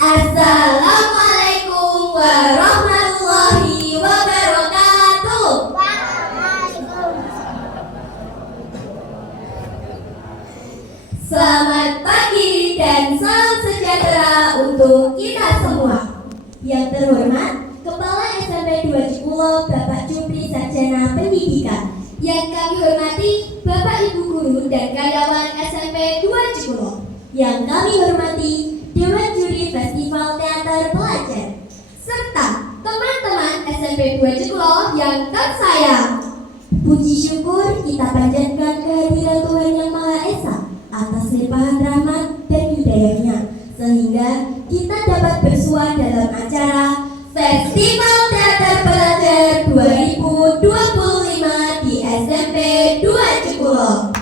Assalamualaikum warahmatullahi wabarakatuh. Selamat pagi dan salam sejahtera untuk kita semua. Yang terhormat Kepala SMP 2 Cipulo Bapak Jupri Sarjana Pendidikan. Yang kami hormati Bapak Ibu Guru dan karyawan SMP 2 Cipulo. Yang kami hormati Dewan Juri Festival Teater Pelajar, serta teman-teman SMP 2 Cipulo yang tersayang. Puji syukur kita panjatkan kehadiran Tuhan Yang Maha Esa atas limpahan rahmat dan hidayahnya, sehingga kita dapat bersua dalam acara Festival Teater Pelajar 2025 di SMP 2 Cipulo.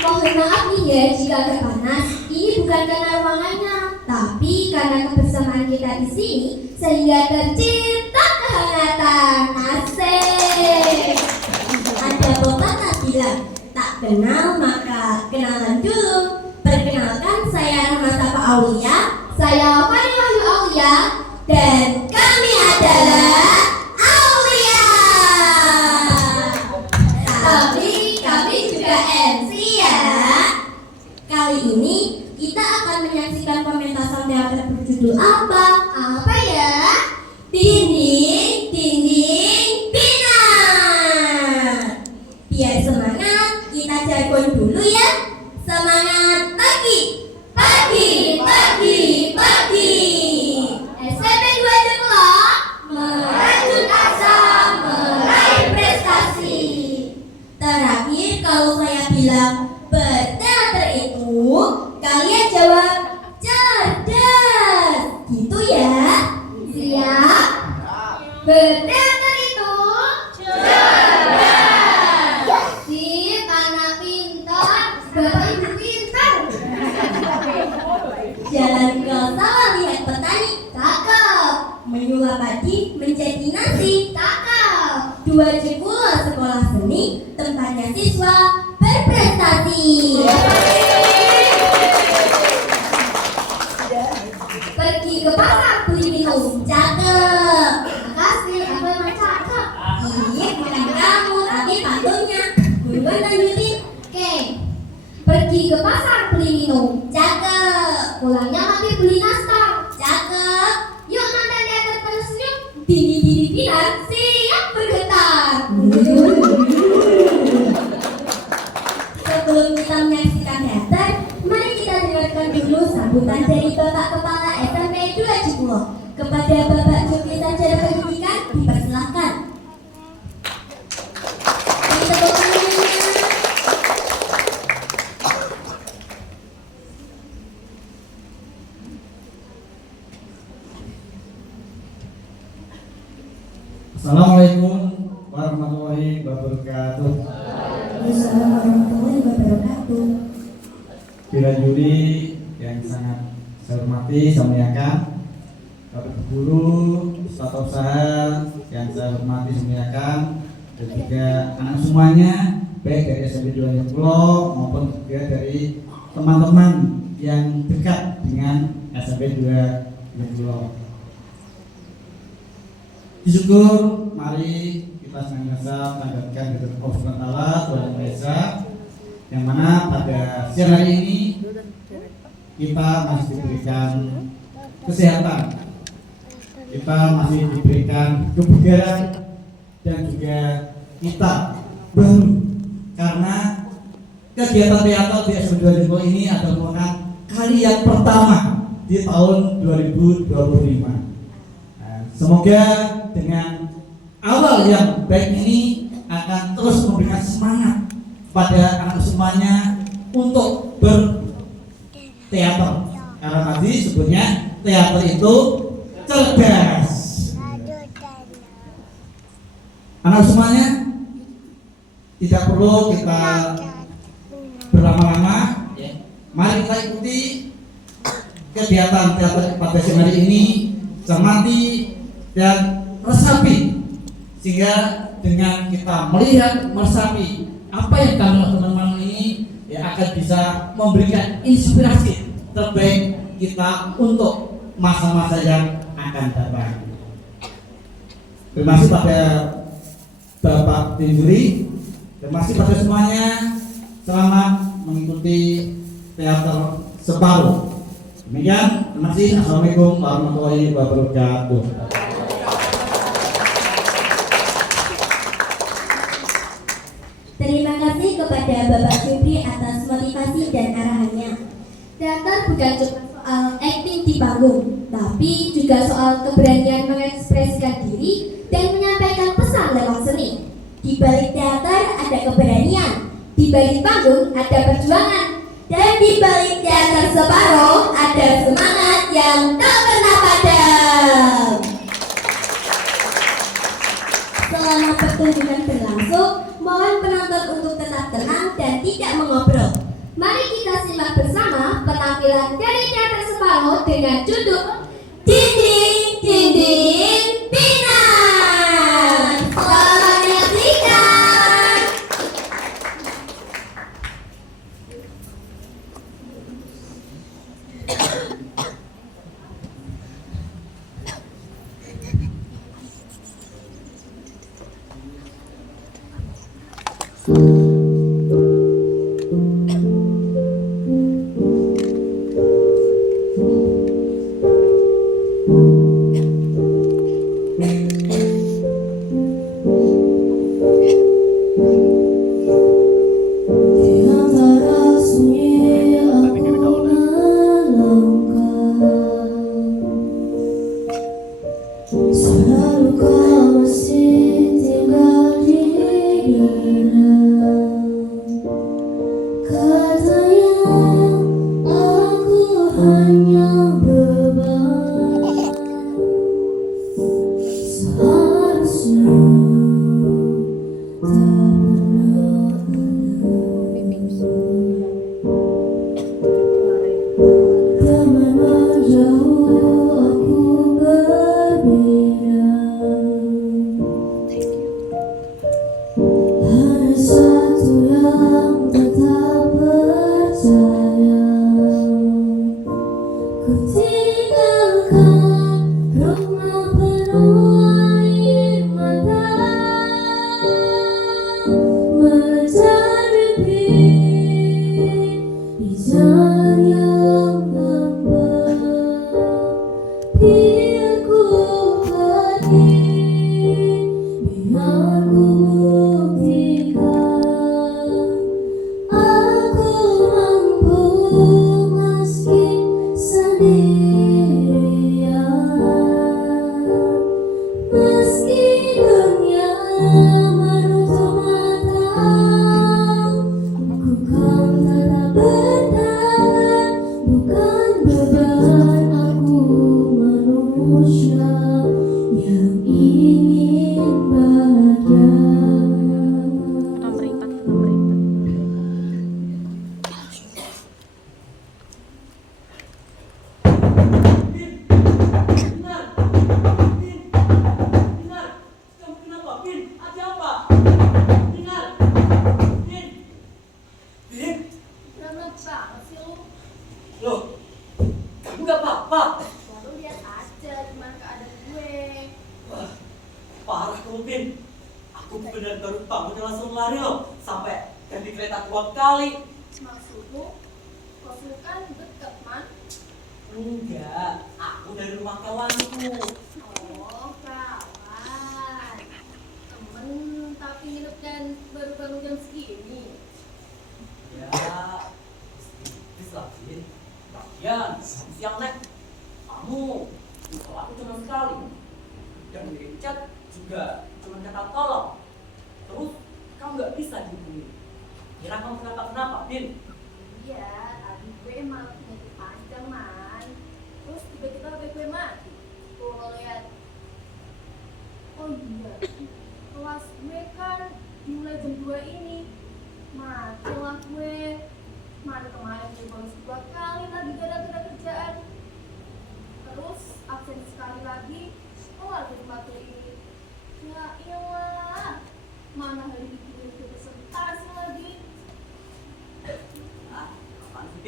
Mohon maaf nih ya jika agak panas. Ini bukan karena ruangannya, tapi karena kebersamaan kita di sini sehingga tercipta kehangatan. Asik. Ada pepatah bilang, tak kenal maka kenalan dulu. Perkenalkan, saya Rahmata Pak Aulia, saya Fani Wahyu Aulia, dan kami adalah Aulia. Tapi kami juga MC ya. Kali ini kita akan menyaksikan pementasan teater berjudul apa? Apa ya? Dinding, dinding, pinat. Biar semangat, kita jargon dulu ya. Semangat pagi, pagi, pagi, pagi. SMP 2 Cipulo merajut asa, meraih prestasi. Terakhir kalau saya bilang berteater itu, kalian jawab cerdas. Gitu ya? Siap? Berteater itu cerdas. Sip, anak pintar. Bapak Ibu pintar. Jalan ke sawah lihat petani. Cakep. Menyulap padi menjadi nasi. Cakep. 2 Cipulo sekolah seni, tempatnya siswa berprestasi. Pergi ke pasar beli minum. Cakep. Makasih, aku emang cakep. Iya, bukan kamu, tapi pantungnya. Buruan lanjutin. Oke. Pergi ke pasar beli minum. Cakep. Pulangnya mampir beli nastar. Cakep. Yuk nonton teater penuh senyum. Dini pinat siap bergetar. Sebelum kita menyaksikan teater, mari kita dengarkan dulu sambutan dari Bapak Kepala SMP 2 Cipulo. Kepada Bapak Jupri Sarjana Pendidikan, dipersilahkan. Assalamualaikum warahmatullahi wabarakatuh. Assalamualaikum warahmatullahi wabarakatuh. Dewan juri yang sangat saya hormati, saya muliakan, Bapak Guru, staf usaha yang saya hormati, saya muliakan, dan juga anak semuanya, baik dari SMP 2 Cipulo maupun juga dari teman-teman yang dekat dengan SMP 2 Cipulo. Syukur, mari kita senantiasa panjatkan kepada Allah Subhanahu wa Ta'ala, Tuhan Yang Maha Esa, yang mana pada siang hari ini kita masih diberikan kesehatan, kita masih diberikan kebugaran, dan juga kita baru karena kegiatan teater di SMP 2 Cipulo ini adalah merupakan kali yang pertama di tahun 2025. Semoga dengan awal yang baik ini akan terus memberikan semangat pada anak semuanya untuk berteater. Karena tadi sebutnya teater itu cerdas. Anak semuanya tidak perlu kita berlama-lama. Mari kita ikuti kegiatan teater pada siang hari ini, cermati dan resapi, sehingga dengan kita melihat meresapi apa yang kami lakukan malam ini, ya akan akan bisa memberikan inspirasi terbaik kita untuk masa-masa yang akan datang. Terima kasih pada Bapak tim juri, terima kasih pada semuanya. Selamat mengikuti teater Separuh. Demikian, terima kasih. Assalamualaikum warahmatullahi wabarakatuh. Terima kasih kepada Bapak Jupri atas motivasi dan arahannya. Teater bukan cuma soal akting di panggung, tapi juga soal keberanian mengekspresikan diri dan menyampaikan pesan lewat seni. Di balik teater ada keberanian, di balik panggung ada perjuangan, dan di balik teater Separuh ada semangat yang tak pernah padam. Selama pertunjukan berlangsung, mohon penonton untuk tetap tenang dan tidak mengobrol. Mari kita simak bersama penampilan dari teater Separuh dengan judul Dinding Dinding Pinar. Selamat menyaksikan.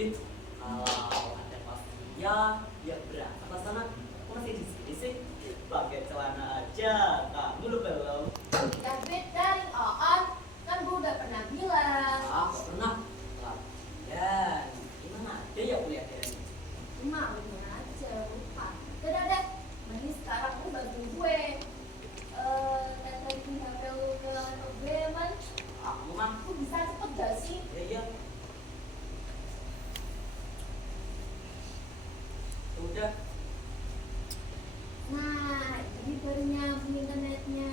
Dit, kalau ada pas dia berangkat ke sana, aku masih di sini sih. Pakai celana aja, kamu lu belum. Ya beda nih Oon, kan gue udah pernah bilang. Aku pernah. Dan gimana ada ya kuliahnya ini? Cuma gimana aja, lupa. Dadah deh, mending sekarang lu bantu gue. Neterin HP lu ke laptop gue, man. Aku mah, Lu bisa cepet gak sih? iya. Udah. Nah, ini baru nyambung internetnya.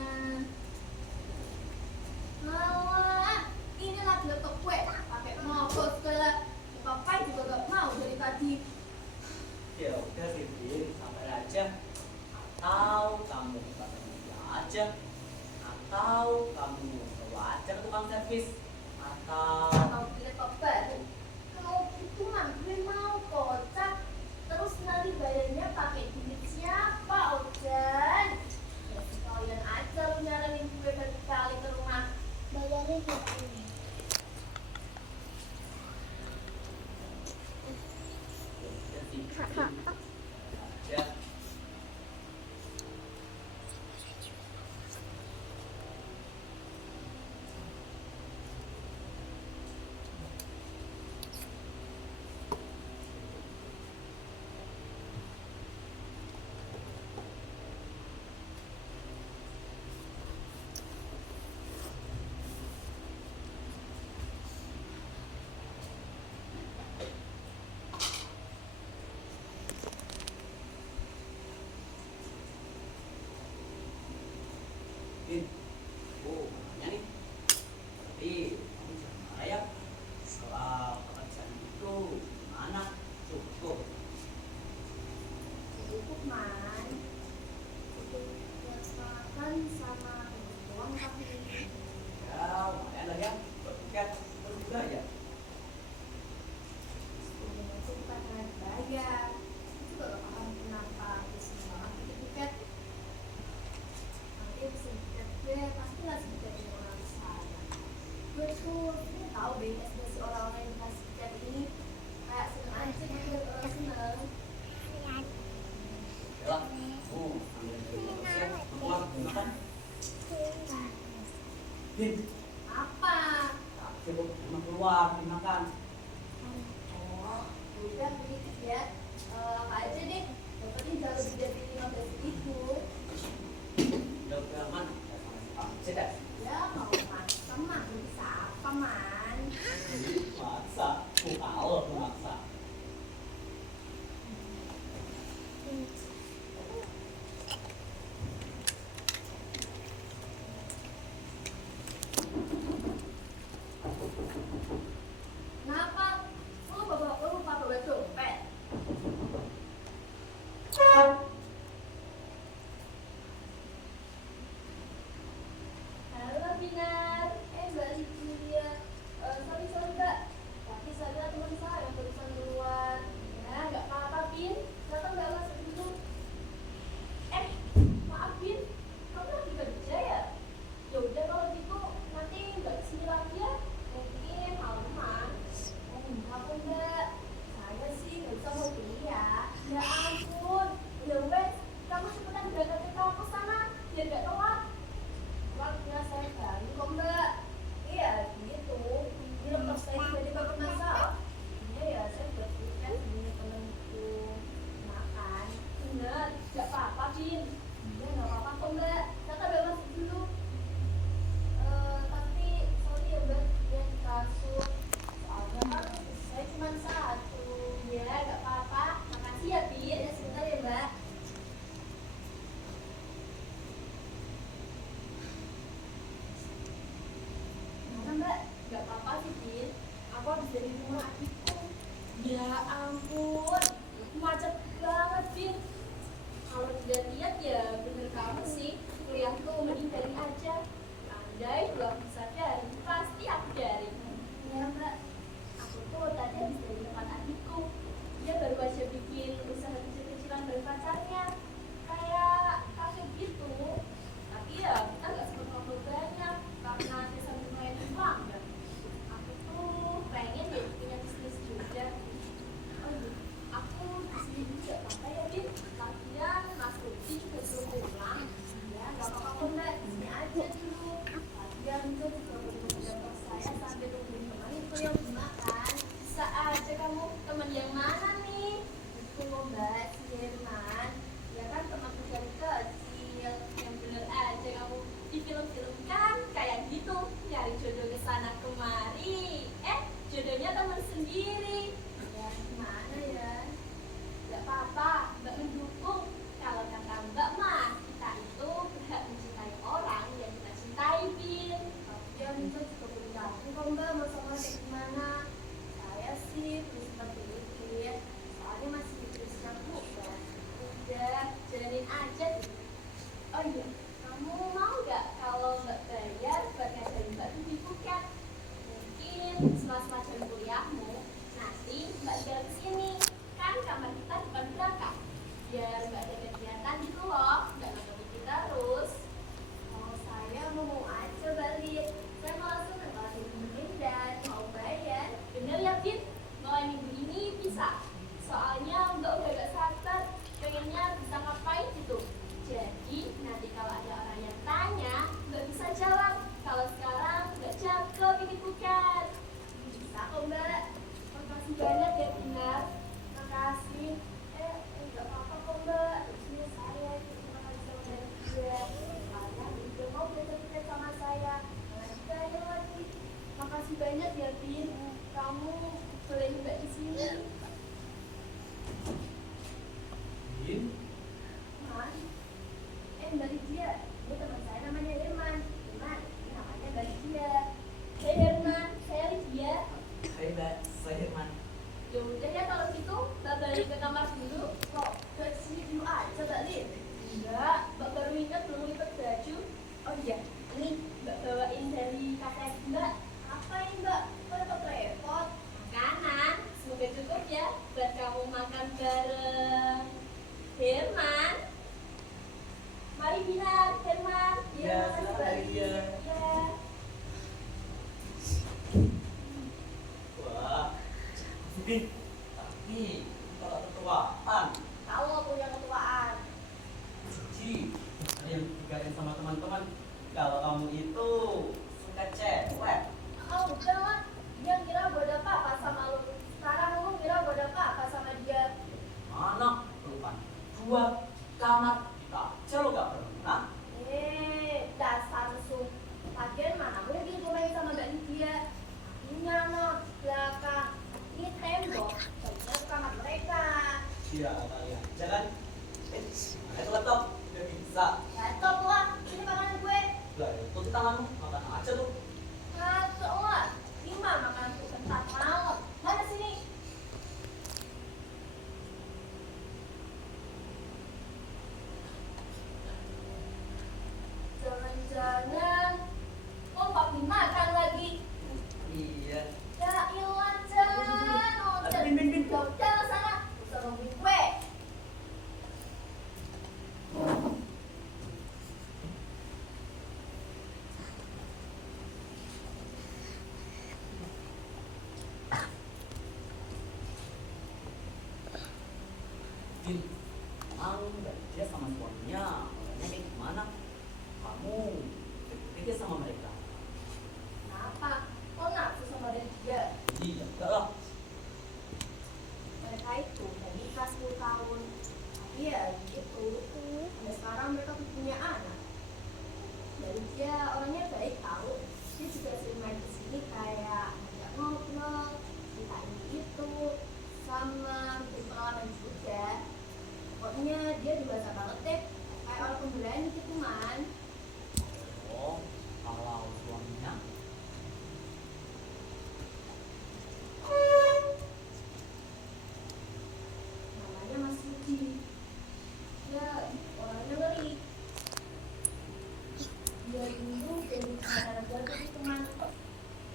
Alah, ini lagi laptop gue. Pakai mogok segala. Papai juga gak mau dari tadi. Ya udah Vin, sabar aja. Atau kamu kata dia aja, atau kamu bawa aja ke tukang servis, Mau beli laptop baru. Kalau gitu mah gue mau kocak. Terus nanti bayarnya pakai duit siapa, Ojan? Ya sekalian aja lu nyaranin gue berkali ke rumah. Bayarnya gitu. ya udah Vin. Ya. Vin, oh banyak nih. Tapi kamu jangan marah ya. Soal pekerjaan itu gimana? Cukup. Cukup man. Cukup buat makan sama uang tapi Ya, lumayan lah ya. Buat tiket terus juga ya. sebenarnya itu bukan naik bayar. Itu gak paham kenapa bisa banget bikin tiket. Nanti bisa tiket gue pasti gak sedikit dari orang sana. Gue tuh ini tahu deh ekspresi orang-orang yang dikasih tiket ini kayak seneng aja gitu orang seneng. Ya lah. Ambil dulu siap. Keluar, makan. Vin, Apa? coba emang keluar, dimakan. Oh, udah sedikit ya. Apa aja deh. Pokoknya jangan lebih dari 15.000. Ya udah aman. Ya sama si Pak. Cedak. Ya mau maksa mah bisa apa man? Maksa. Aku tahu aku maksa. Kenapa? Lu lupa bawa dompet? Halo Binar, Mbak Lydia. Sorry Mbak, tapi saya teman saya yang barusan duluan. Ya nggak apa-apa Bin, datang nggak masuk dulu. Maaf Bin, kamu lagi kerja ya? Ya udah kalau gitu nanti Mbak kesini lagi ya. Mungkin malaman. Oh enggak kok Mbak, saya sih nggak bisa mau beli ya. Ya ampun, ya wes, kamu cepetan berangkat ke kampus sana biar nggak telat. Waktunya saya balik kok Mbak. Iya gitu. Di laptop saya juga dipakai masalah. Iya ya, saya buat tiket punya temenku makan. Ingat, nggak apa-apa Bin. Iya nggak apa-apa kok Mbak. Kakak bebas dulu. Tapi sorry ya Mbak, dia di kasur. Soalnya kan saya cuma satu. Ya nggak apa-apa. Makasih ya Bin. Ya sebentar ya Mbak. Kenapa Mbak? Gak apa-apa sih Bin. Aku habis dari rumah adikku. Ya ampun, macet banget Bin. Kalau dilihat ya bener kamu sih. Kuliahku mending daring aja. Andai dulu aku bisa daring, pasti aku daring. Ya Mbak, aku tuh tadi habis dari tempat adikku. Dia baru aja bikin usaha kecil-kecilan dari pacarnya. Kayak kafe gitu. Tapi ya kita nggak sempat ngobrol banyak karena dia sambil main uang ya. Aku tuh pengen deh punya bisnis juga. sendiri. Ya gimana ya? Gak apa-apa, Mbak mendukung. Kalau kata Mbak mah, kita itu berhak mencintai orang yang kita cintai, Bin. Tapi ya Minta juga belum tahu kok Mbak masalahnya kayak gimana. Saya sih belum sempat mikir, soalnya masih mikirnya juga. Udah, jalanin aja deh. Oh iya, kamu mau gak kalau Mbak bayar buat ngajarin Mbak tuh di Phuket? Mungkin sela-sela jam kuliahmu, nanti Mbak tinggal kesini. Kan kamar kita depan belakang. Biar Mbak ada kegiatan gitu loh, nggak nonton kita terus. Kalau saya mau aja balik, saya mau langsung ke kelas temenin dan mau bayar. Bener ya, Bin? Mulai minggu ini bisa. Soalnya Mbak udah gak sabar, pengennya bisa ngapain gitu. Jadi, nanti kalau ada orang yang tanya, Mbak bisa jawab. Kalau sekarang nggak jago bikin bukan. Bisa kok Mbak. Makasih banyak ya, Binar. Makasih. Enggak apa-apa kok Mbak. Terusnya saya terima kasih sama dari dia. Kalian juga mau belajar sama saya. Lanjut lagi. Makasih banyak ya, Bin. Kamu boleh Mbak di sini. Bin, Man. Mbak Lydia. Ini teman saya namanya Herman. Herman, ini namanya Mbak Lydia. Saya Herman, saya Lydia. hai Mbak, saya Herman. Ya udah ya kalau gitu, Mbak balik ke kamar dulu. Kok Mbak sini dulu aja Mbak Lin? Enggak, Mbak baru ingat belum lipat baju. Oh iya, ini Mbak bawain dari kakek Mbak. Apa ini Mbak? Kok repot-repot? Makanan, semoga cukup ya buat kamu makan bareng Herman. Mari Binar, Herman. Ya, makasih, silakan, Mbak Lydia. Ya. Wah, Bin, tapi kalau ketuaan, Kalau punya ketuaan. Ji, ada yang dikatain sama teman-teman kalau kamu itu suka cewek. Oh udah lah. Dia kira gue ada apa sama lu. Sekarang lu kira gue ada apa sama dia. Mana pelukan dua kamar kita aja lo gak pernah. Dasar mesum. Lagian mana mungkin gue main sama Mbak Lydia. Ini no, belakang. Ini tembok. Tembok kamar mereka. Kira kali aja kan. Mana itu laptop udah bisa. Laptop lah. Ini makanan gue. Lah itu di tanganmu makan aja tuh. Masuk lah. Ini mah makanan gue bentar malam. Mana sini? Jangan-jangan kok Pak Bin makan lagi? Iya. Ya ilah jangan. Oh, Bin. jangan sana. Usah nungguin gue. Bin, emang dia sama suaminya orangnya kayak gimana? Kamu deket sama mereka? Kenapa? Kok nafsu sama dia? Iya, enggak lah. Mereka itu udah nikah 10 tahun. Tapi ya gitu. Sampai sekarang mereka tuh punya anak. Dan dia orangnya baik tahu. Dia juga sering main kesini kayak ngajak ngobrol, cerita ini itu, sama bikin pengalaman juga. Pokoknya dia dewasa banget deh. Kayak orang pemberani gitu man. Oh, kalau suaminya? Namanya Mas Suci. Dia orangnya ngeri. Dia itu jadi saudara gue tuh teman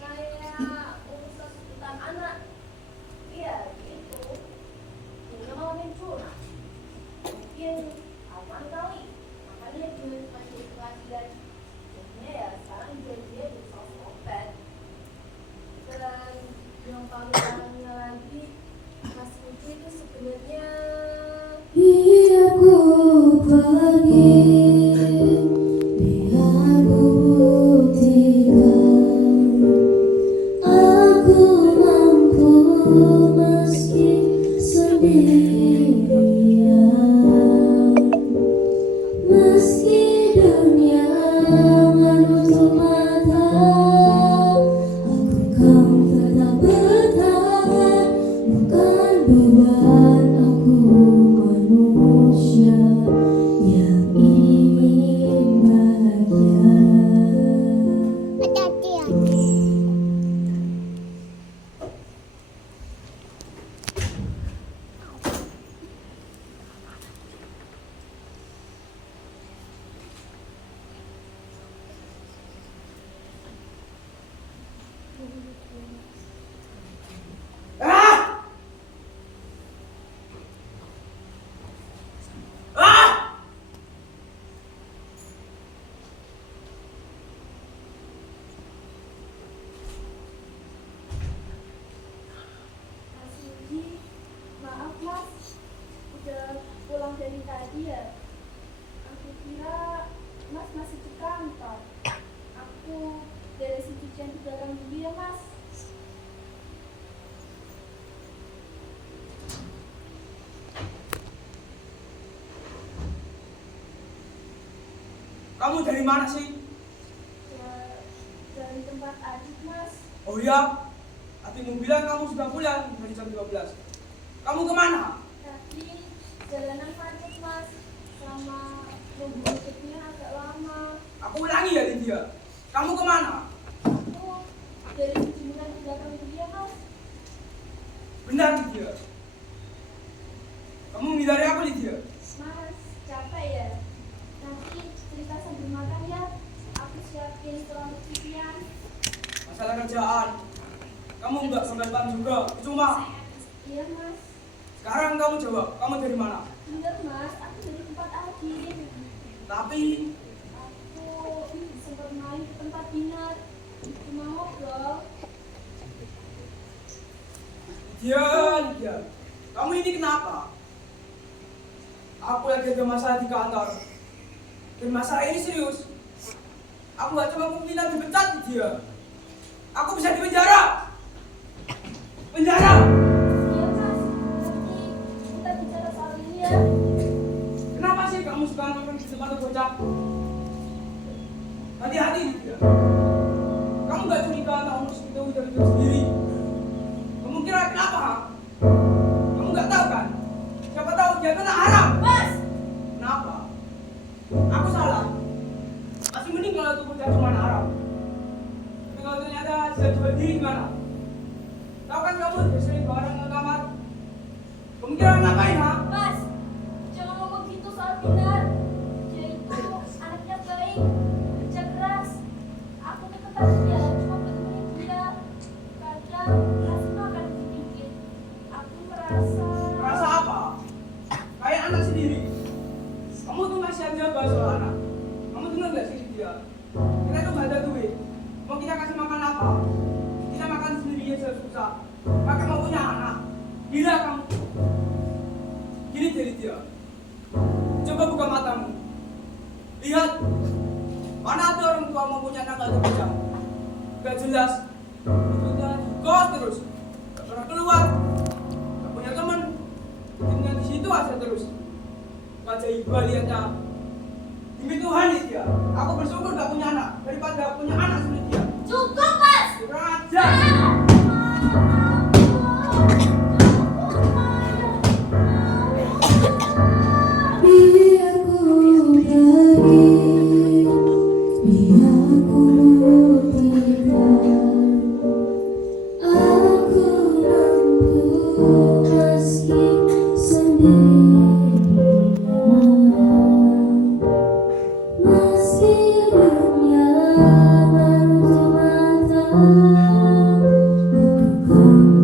kayak urusan seputar anak. Iya gitu. Dia ngalamin curang. Mungkin aman kali. Makanya dia masih di pengadilan. Jadinya ya sekarang dia di sobat. Dan yang paling parahnya lagi, Mas Suci itu sebenarnya Biar ku pergi, biar ku buktikan aku mampu meski sendirian, meski dunia menutup mata, aku kan tetap bertahan. kamu dari mana sih? Ya, dari tempat Adit, Mas. Oh iya, adikmu bilang kamu sudah pulang dari jam 12. Kamu kemana? Tadi jalanan macet, Mas. Sama nunggu ojeknya agak lama. Aku ulangi ya Lydia, kamu kemana? Aku dari jembatan ke belakang dia, Mas. Benar Lydia. Kamu menghindari aku Lydia? Mas, capek ya? Nanti cerita sambil makan ya. Aku siapin selama cucian. Masalah kerjaan. Kamu nggak keberatan juga, cuma. Iya, Mas. Sekarang kamu jawab, kamu dari mana? Enggak, Mas. Aku dari tempat Adit. Tapi, Aku sempat main ke tempat dinar. Cuma ngobrol. Lydia, kamu ini kenapa? Aku lagi ada masalah di kantor. Dan masalah ini serius. Aku gak cuma minta dipecat Lydia. Aku bisa dipenjara. Penjara! Iya, Mas. Nanti kita bicara soal ini ya. Kenapa sih kamu suka nonton di depan bocah? Hati-hati Lydia. Kamu gak curiga anak umur segitu udah hidup sendiri? Kamu kira kenapa? Ha? Kamu gak tahu kan? Siapa tahu dia kena haram. Mas! Kenapa? Aku salah. Masih mending kalau itu bocah cuma haram. Tapi kalau ternyata saya jual diri gimana? Tahu kan kamu sering bareng ke kamar? Kamu kira ngapain ha? Mas! Jangan ngomong gitu soal dinar. Dia itu anaknya baik, kerja keras. Aku deketan dia, cuma bertemuin dia. Kadang kasih makan sedikit. Aku merasa... Rasa apa? Kayak anak sendiri. Kamu tuh masih aja bahas soal anak. Kamu dengar gak sih dia? Kita tuh gak ada duit. Mau kita kasih makan apa? Kita makan sendiri aja susah. Pakai mau punya anak. Gila kamu. Gini dari dia. Coba buka matamu. Lihat. Mana ada orang tua mau punya anak gak ada bujang? Gak jelas. Itu udah di kos terus. Gak pernah keluar. Gak punya teman. Tinggal di situ aja terus. Wajah iba lihatnya. Demi Tuhan nih dia. Aku bersyukur gak punya anak daripada punya anak seperti dia. Cukup, Mas! Kurang ajar. Biar ku pergi, biar ku tinggal, aku mampu meski sendirian, meski dunia menutup mata, aku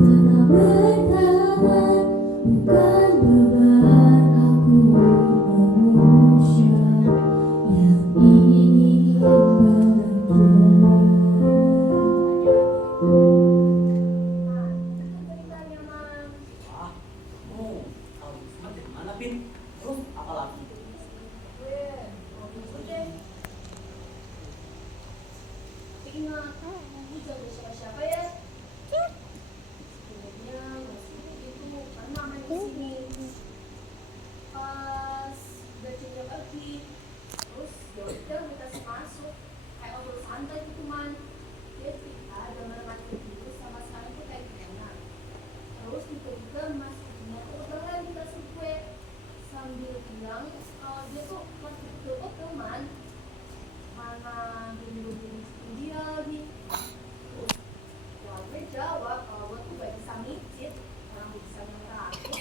tetap bertahan, bukan beban aku manusia yang ingin bahagia. Nah, itu ceritanya, Mas. Wah, kamu tahu semua dari mana, Pin? Terus apa lagi? Gue mau dulu deh. Tapi ingat, lu jangan siapa-siapa ya. Sebenarnya masih itu karena main di sini. Pas gajinya pergi, terus ya udah kita masuk. Kayak ngobrol santai gitu man. Dia cerita zaman masih dulu sama sekarang tuh kayak gimana. Terus tiba-tiba Mas Dina tuh kebetulan kita gue sambil bilang kalau dia tuh masih deket teman mana dulu dia lagi. Terus ya gue jawab kalau gue tuh gak bisa micit, orang bisa ngeraku.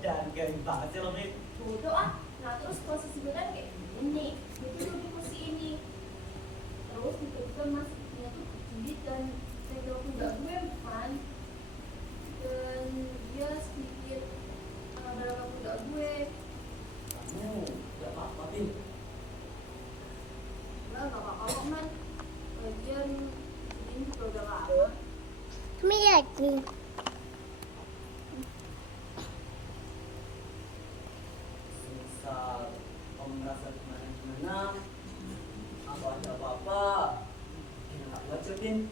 Dan garing banget sih lo, Pin. Bodoh ah. Nah terus posisi gue kan kayak gini, dia tuh duduk di kursi ini. Terus tiba-tiba Mas Dina tuh berdiri dan pegang pundak gue kan. Dan dia sedikit dalam pundak gue. Kamu gak apa-apa, Pin. Enggak apa-apa kok man. Lagian ini juga udah lama. Misal kamu merasa gimana-gimana, atau ada apa-apa, ya gak wajar, Pin.